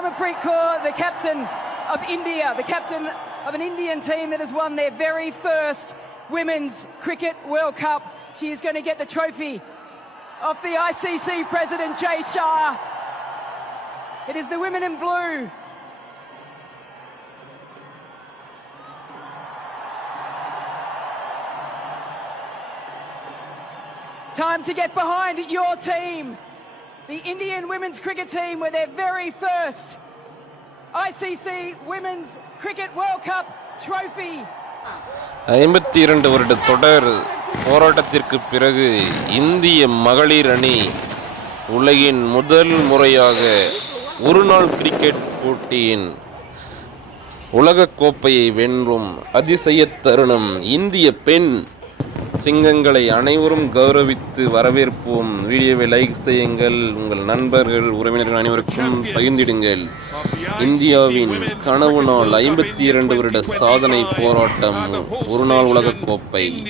Harmanpreet Kaur, the captain of India, the captain of an Indian team that has won their very first Women's Cricket World Cup. She is going to get the trophy of the ICC President Jay Shah. It is the women in blue. Time to get behind your team. The Indian women's cricket team with their very first ICC Women's Cricket World Cup trophy. ஐம்பத்தி இரண்டு வருட தொடர் போராட்டத்திற்கு பிறகு இந்திய மகளிர் அணி உலகின் முதல் முறையாக ஒருநாள் கிரிக்கெட் போட்டியின் உலகக் கோப்பையை வென்றும் அதிசய தருணம் இந்திய பெண் சிங்கங்களை அனைவரும் கௌரவித்து வரவேற்போம். வீடியோவை லைக் செய்யுங்கள். உங்கள் நண்பர்கள் உறவினர்கள் அனைவருக்கும் பகிர்ந்திடுங்கள். இந்தியாவின் கனவு நாள் ஐம்பத்தி இரண்டு வருட சாதனை போராட்டம் ஒரு நாள் உலகக் கோப்பை